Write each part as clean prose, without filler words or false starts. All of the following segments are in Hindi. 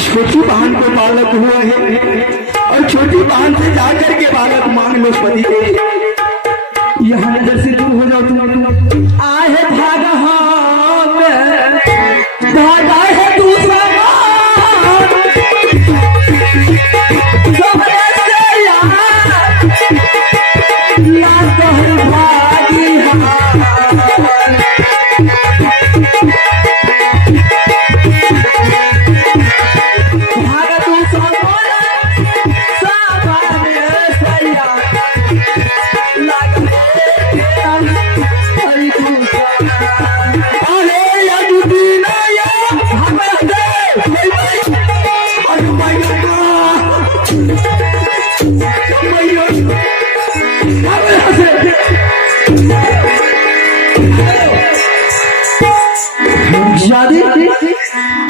छोटी बहन को बालक हुआ है और छोटी बहन से जाकर के बालक मांग लो पति के। यहाँ नजर से दूर हो जाओ तुम। आहे भागा भागा है दूसरा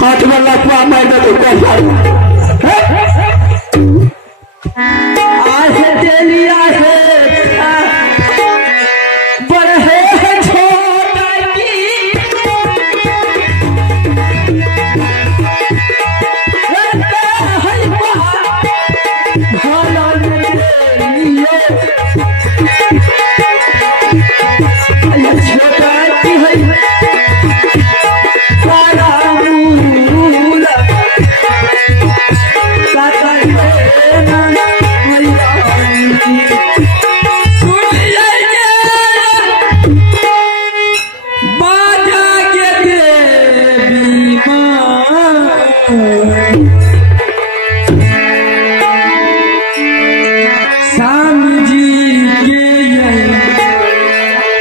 हाथ वाला कुआ मैं तो आज तेलिया है बड़े है छोटा की छोटा की है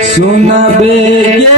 सुना बेगे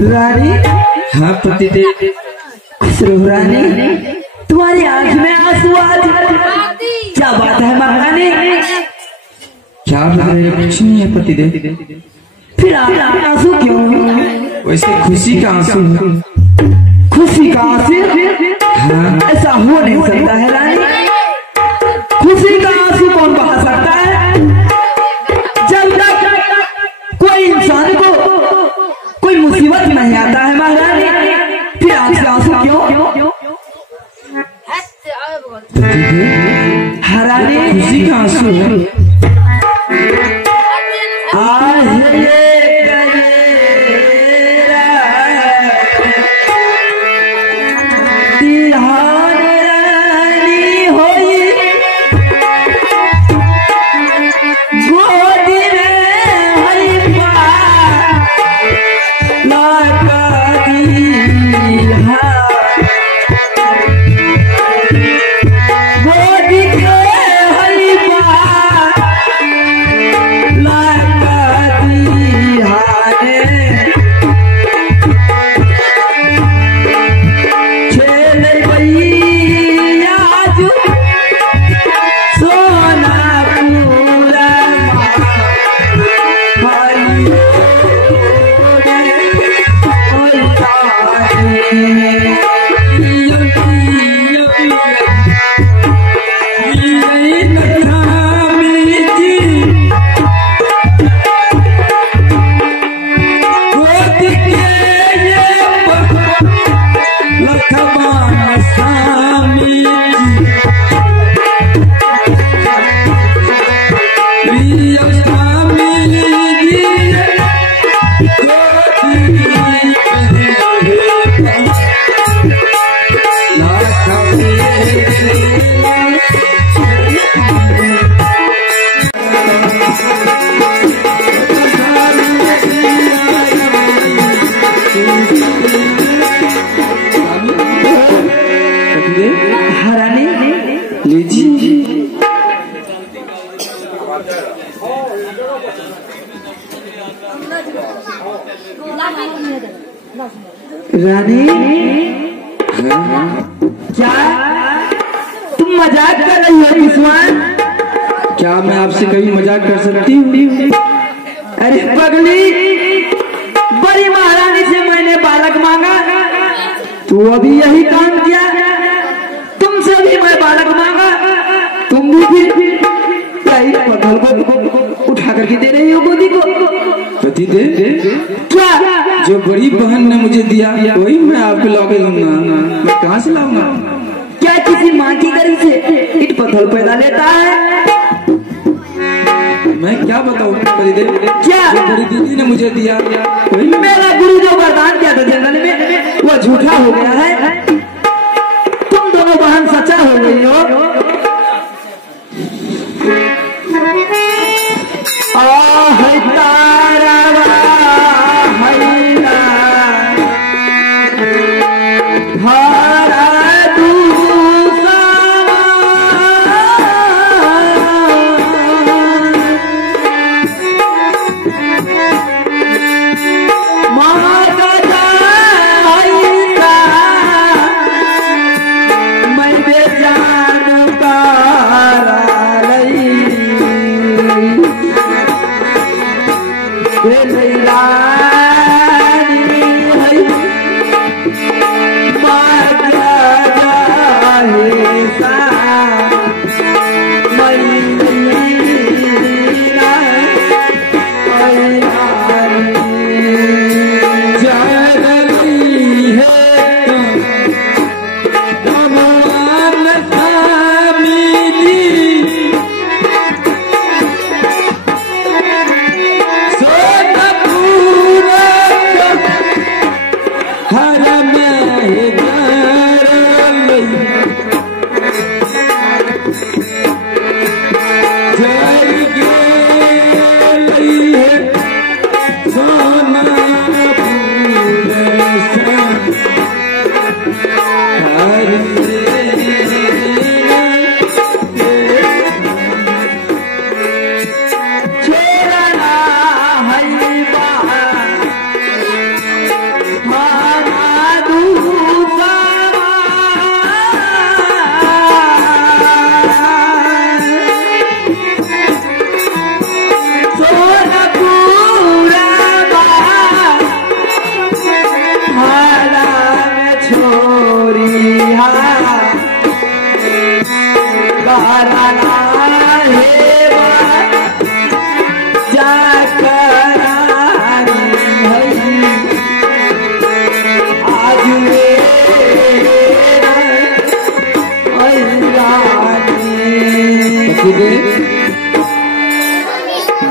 रानी। हाँ पतिदेव। खुश रहो रानी, तुम्हारी आंख में आंसू आज क्या बात है महारानी? क्या लग रहा है? कुछ नहीं है पतिदेव। फिर आप आंसू क्यों? वैसे खुशी का आंसू। खुशी का आंसू? हाँ। ऐसा हो नहीं सकता है रानी। खुशी का आंसू कौन बहा सकता है? जब तक कोई इंसान को कोई मुसीबत नहीं आता है महारानी, फिर आपसे आंसू क्यों? हरानी खुशी का आंसू है। हाँ रानी क्या तुम मजाक कर रही हो विश्वान? क्या मैं आपसे कभी मजाक कर सकती हूँ? अरे पगली, बड़ी महारानी से मैंने बालक मांगा, तू अभी यही काम किया। तुमसे भी मैं बालक मांगा, तुम भी फिर यही पत्थर को उठा करके दे रही हो गोदी को। पति दे क्या जो बड़ी बहन ने मुझे दिया वही मैं आपको ला के दूंगा, मैं कहाँ से लाऊंगा? क्या किसी माँ की गरी से ईट पत्थर पैदा लेता है? मैं क्या बताऊँ पति दे? क्या जो बड़ी दीदी ने मुझे दिया वही मेरा गुरु जो वरदान दिया था जंगल में वो झूठा हो गया है। तुम दोनों बहन सच्चा हो गई हो।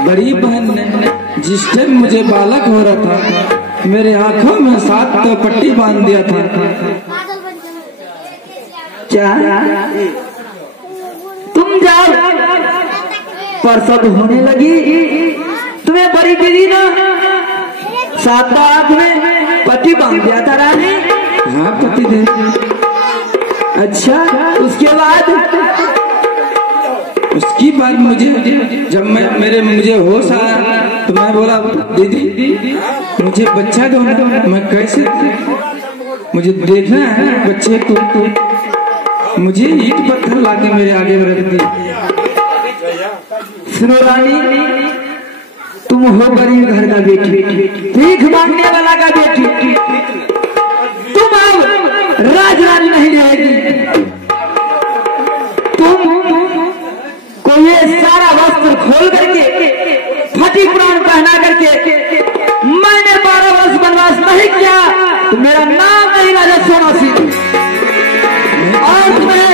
बड़ी बहन ने जिस टाइम मुझे बालक हो रहा था मेरे आंखों में 7 पट्टी बांध दिया था। क्या तुम जाओ प्रसव होने लगी, तुम्हें बड़ी दीदी ना 7 आंख में पट्टी बांध दिया था रानी? हाँ पति दे। अच्छा उसके बाद मुझे जब मुझे होश आया तो मैं बोला दीदी मुझे बच्चा दो ना, मैं कैसे मुझे देखना है बच्चे को। मुझे ईट पत्थर लाके मेरे आगे में रख दी। सुनो रानी, तुम हो गरीब घर का बेटी, भीख मांगने वाला का बेटी, तुम राजरानी नहीं रहेगी। तुम को ये सारा वस्त्र खोल करके फटी पुराण पहना करके मैंने 12 वर्ष वनवास नहीं किया तो मेरा नाम नहीं राजा सोना सिंह। और तुम्हें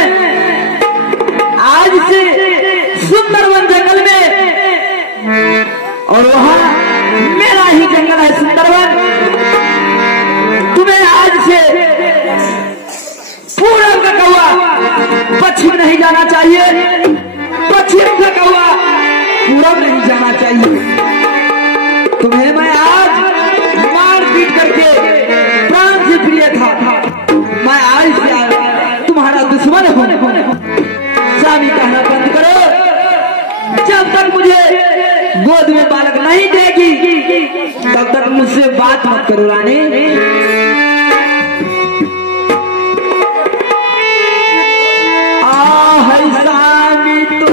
आज से सुंदरवन जंगल में, और वहां मेरा ही जंगल है सुंदरवन, तुम्हें आज से पूरब का कौवा पश्चिम नहीं जाना चाहिए, पश्चिम का कौवा पूरब नहीं जाना चाहिए। तुम्हें मैं आज मार पीट करके प्राण से प्रिय था, मैं आज से तुम्हारा दुश्मन हूं। स्वामी कहना बंद करो, जब तक मुझे गोद में बालक नहीं देगी तब तक मुझसे बात मत करो रानी। स्वामी तो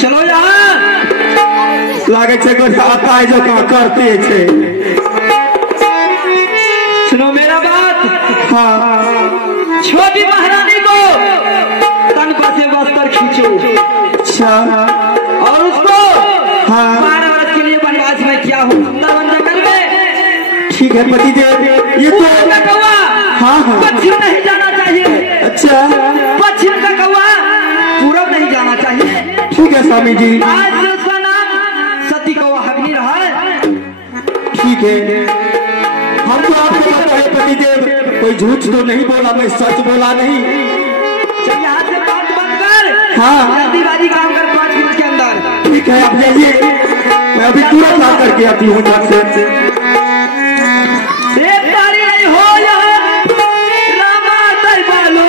चलो यहाँ लागे जो करते छे। सुनो मेरा बात। हाँ। छोटी महारानी को तन पर से वस्त्र खींचो। अच्छा। और उसको 12 वर्ष के लिए वनवास में किया हूँ जंगल में। ठीक है पतिदेव, ये तो कौवा पश्चिम नहीं जाना चाहिए। अच्छा। पश्चिम का कौवा पूरब नहीं जाना चाहिए। ठीक है स्वामी जी। आज से उसका नाम सती कौवा हग्नि ठीक है, हमको आपको बताए पतिदेव, कोई झूठ तो नहीं बोला, मैं सच बोला नहीं। चल यहाँ से बात बंद कर। हाँ जल्दीबाजी काम कर 5 मिनट के अंदर। ठीक है, आप जाइए, मैं अभी तुरंत ला करके आती हूँ घर से। रेपदारी नहीं हो यहाँ, रामा दई बालो।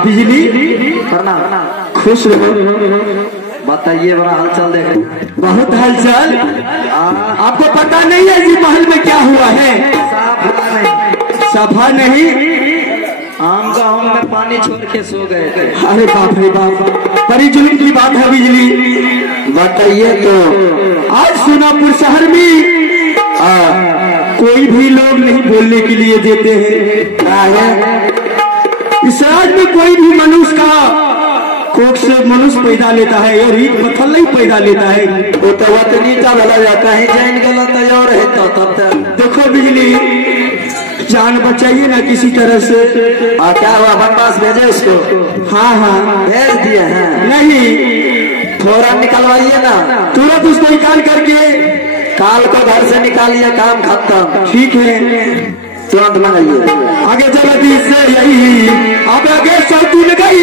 बिजली खुश रहो। बताइए बड़ा हालचाल देख। बहुत हालचाल। आपको पता नहीं है जी महल में क्या हुआ है? सफा नहीं, आम का आम में पानी छोड़ के सो गए थे। अरे बाप रे बाप, बड़ी जुल्म की बात है बिजली। बताइए तो। आज सोनापुर शहर में कोई भी लोग नहीं बोलने के लिए देते हैं। इस राज में कोई भी मनुष्य का कोख से मनुष्य पैदा लेता है और ईट पत्थर नहीं पैदा लेता है। वो तो नीचा भला जाता है, जैन गलत और है तो तब तक। देखो बिजली, जान बचाइए ना किसी तरह से। क्या हुआ, बनवास भेजे उसको? हाँ हाँ भेज दिए हैं। नहीं, थोड़ा निकलवाइए ना, तुरंत उसको निकाल करके काल को घर से निकालिए, काम खत्म। ठीक है, तुरंत मंगाइए। आगे चलती से यही, अब आगे सौतुन गई,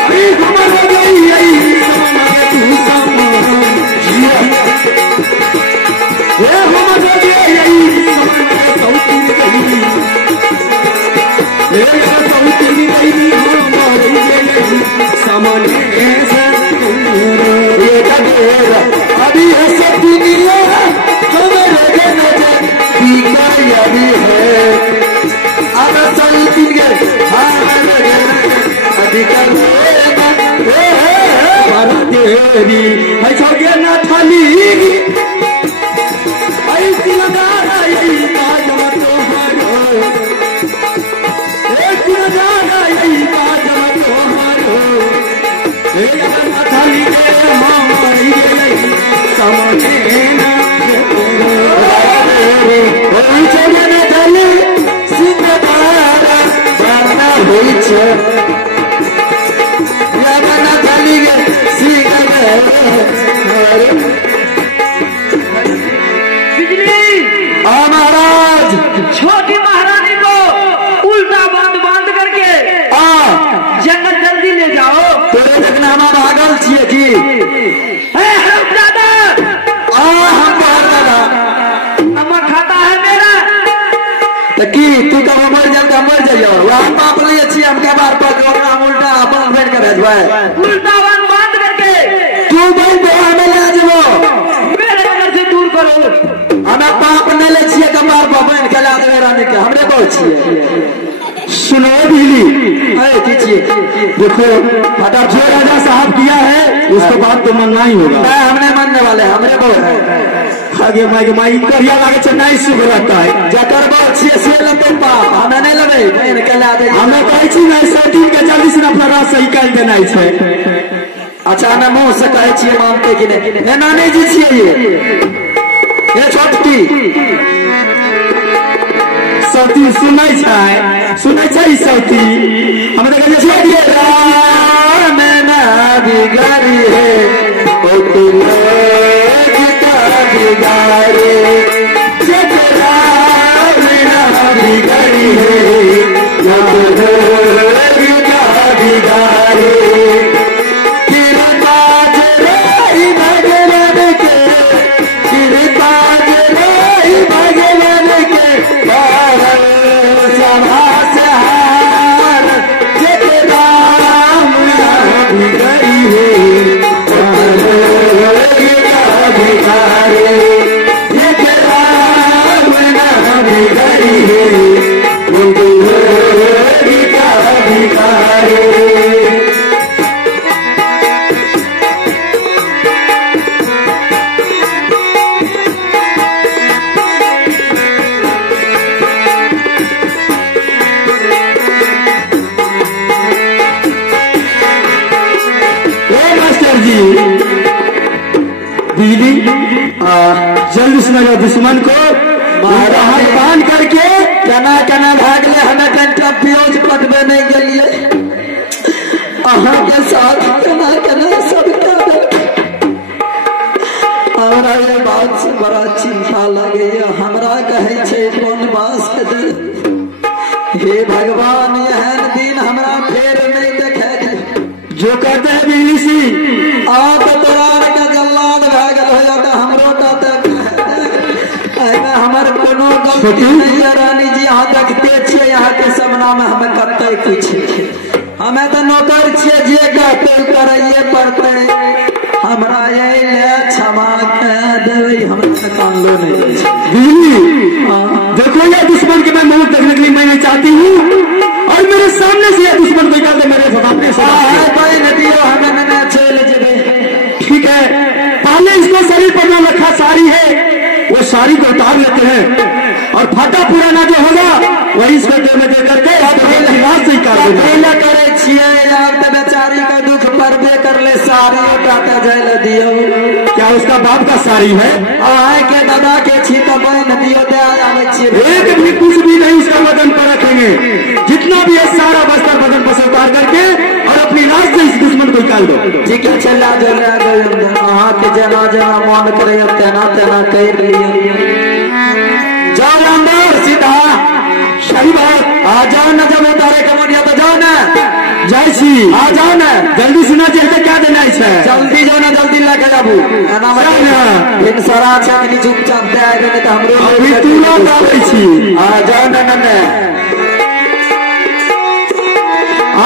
अरे हमर हो गई यही, तू हमर हो गई यही, सौतुन गई, सौतुन गई, सामने अभी ऐसा दुनिया हमारे नजर अभी है। अधिकार देवी है छोड़िए ना थाली, ऐसी लगा यही काजम तुम्हारो, ऐसी लगा यही काजम तुम्हारो, थाली के हमारी समझे ना छोड़िए ना थाली सिंह बारा बारा होई छे याबना थाली के सिंह बिजली महाराज, छोटी महारानी को उल्टा बांध करके जंगल जल्दी ले जाओ। उल्टावन बात करके तू भाई बोहा में ले जाओ मेरे घर से दूर करो। हमें पाप नहीं ले छिए कमार बबन के ला दे रानी के हमरे को छिए। सुनो बिजली अरे कीजिए देखो अगर जो राजा साहब किया है उसको बात तो मानना ही होगा। मैं हमने मानने वाले हमरे को है आगे माई करिया लागे चेन्नई सुख लगता है जकर बात छिए से लते पाप हमें नहीं लगे बहन के ला दे। हमें कहै छी नहीं सती के जल्दी से अपना रात सही कर देना है। अच्छा ना मुंह से कहै छी मानते कि नहीं ना नहीं जी छिए ये छोटकी सती सुनै छै सती हमरा कहै छै ये राम ना बिगाड़ी है ओ तुम गीता बिगाड़े जे राम ना बिगाड़ी है या तो गीता बिगाड़े बिजली जल्दी से मेरे दुश्मन को मारा हाथ बांध करके केना केना भाग ले हमें कंटा प्योज पटवे नहीं गलिए अहाँ के साथ केना केना सब हमरा ये बात से बड़ा चिंता लगे हमरा कहे छे कौन बास दे हे भगवान यहन दिन हमरा फेर नहीं देखे जो कहते हैं बिजली सी आप तोरा का जल्लाद भाग हो जाता हमरो हमार कोनो गलती नहीं है रानी जी यहाँ देखते छे यहाँ के सबना में हमें करते कुछ हमें तो नौकर छे जे कहते करइए पड़ते हमरा ये ले क्षमा कह देवे हमरा से काम लो नहीं बिजली देखो ये दुश्मन के मैं मुंह देखने के लिए मैं नहीं चाहती हूँ और मेरे सामने से ये दुश्मन को निकाल दे मेरे सामने से कोई नहीं हमें ना चले जेबे ठीक है पहले इसको शरीर पर ना रखा साड़ी है वो साड़ी को उतार लेते हैं और फाटा पुराना जो होगा वही इसको दे में दे करके इलाज से कर देना करे छिए यार तो बेचारी का दुख परबे कर ले साड़ी उठाते जाए दियो क्या उसका बाप का साड़ी है आए के दादा के छी तो बहन दियो दे आवे छिए एक भी कुछ भी नहीं उसका बदन पर रखेंगे जितना भी है सारा बस्तर बदन पर उतार करके और अपनी राज से इस दुश्मन को निकाल दो ठीक है चला जो वहां के जना जना मन करे तेना तेना कर लिए जाओ अंदर सीधा सही बात आ जाओ ना जब तारे कमरिया तो जाओ ना जय श्री आ जाओ ना जल्दी सुना चाहिए क्या देना है जल्दी जाओ ना जल्दी लेके जाबू इन सारा चांदनी चुपचाप दे आएगा नहीं तो हमरो अभी तू ना आवे छी आ जाओ ना ना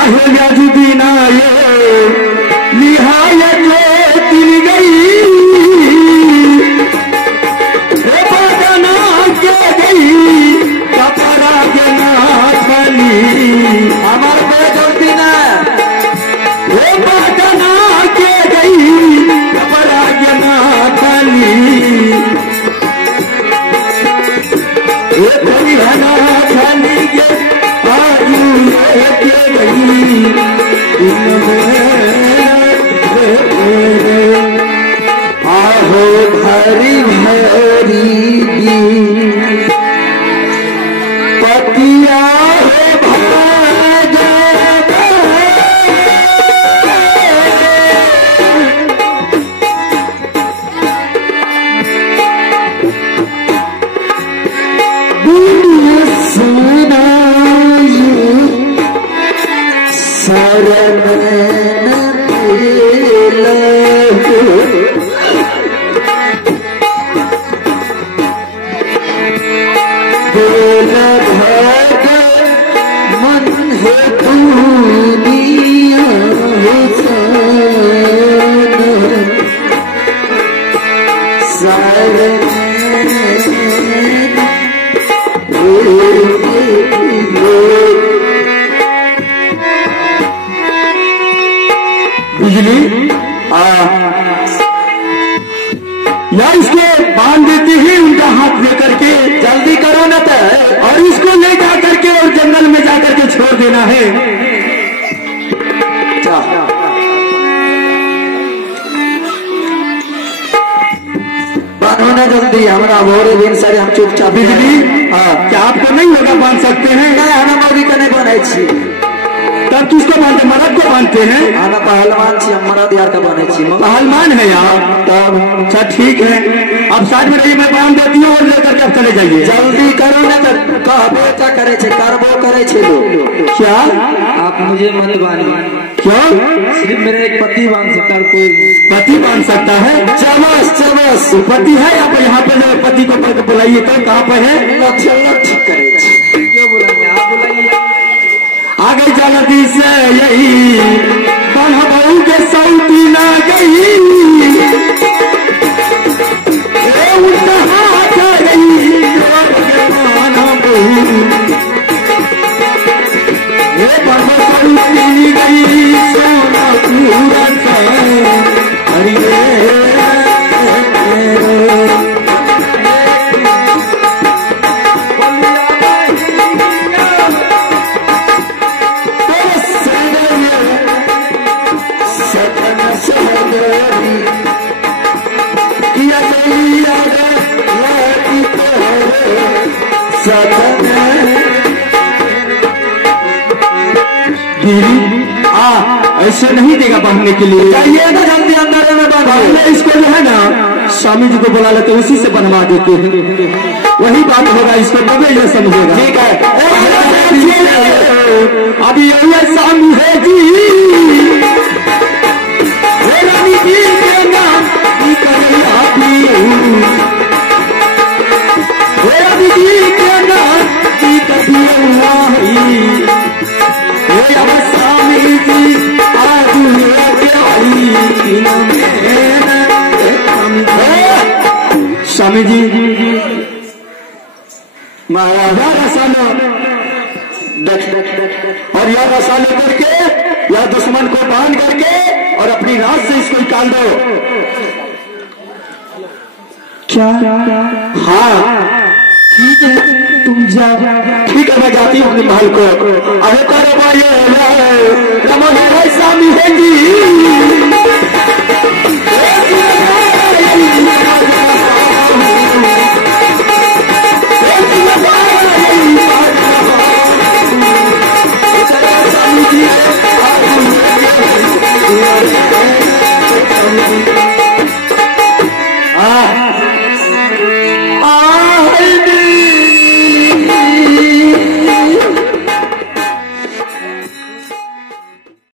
आहे याजुदी ना ये निहायत तिल गई रे बदना के गई कपड़ा के ना बनी हमार पे जल्दी ना रे बदना के गई कपड़ा के ना बनी रे कोई हना खाली के आयु के गई आहो भरी भरी पतिया मन है दुनिया बिजली या इसको बांध देते ही उनका हाथ लेकर के, जल्दी करो ना तो, और इसको ले जा करके और जंगल में जा करके छोड़ देना है। बांधो ना जल्दी, हमारा भोरे दिन सारे हम चुपचाप। बिजली क्या आपको नहीं होगा बांध सकते हैं? हम अभी कने बने छी, तब किसको बांधते? मर्द को बांधते हैं। हम पहलवान छी, हमारा दियार का बने छी। पहलवान है यार, तब अच्छा ठीक है। अब साथ में रहिए, मैं बांध देती हूँ और लेकर के अब चले जाइए। जल्दी करो ना तो, कहबो क्या करे छे, करबो करे छे लोग। क्या आप मुझे मत बांधिए। क्यों? सिर्फ मेरा एक पति बांध सकता है, कोई पति बांध सकता है? चमस चमस पति है आप यहाँ पे? पति को बुलाइए। तो कहाँ पे है? ठीक करे छे। क्यों बुलाएंगे? आप बुलाइए। आगे जल्दी से यही बहू के सौती ना गई, उल्टा हाथ आ गई सौती गई सोना पूरा ऐसे नहीं देगा बांधने के लिए। चाहिए ना जल्दी अंदर में बांधो। इसको जो है ना स्वामी जी को बुला लेते, उसी से बनवा देते हैं, वही बात होगा। इसको तभी ये समझेगा। ठीक है, अभी ये स्वामी है जी, रानी जी के नाम की कन्हैया रानी जी के नाम की कन्हैया स्वामी जी स्वामी जी रसाना और यह रसा लेकर के या दुश्मन को बांध करके और अपनी रात से इसको निकाल दो। क्या? हाँ ठीक है, तुम जाओ। ठीक है, मैं जाती हूँ अपने महल को। अरे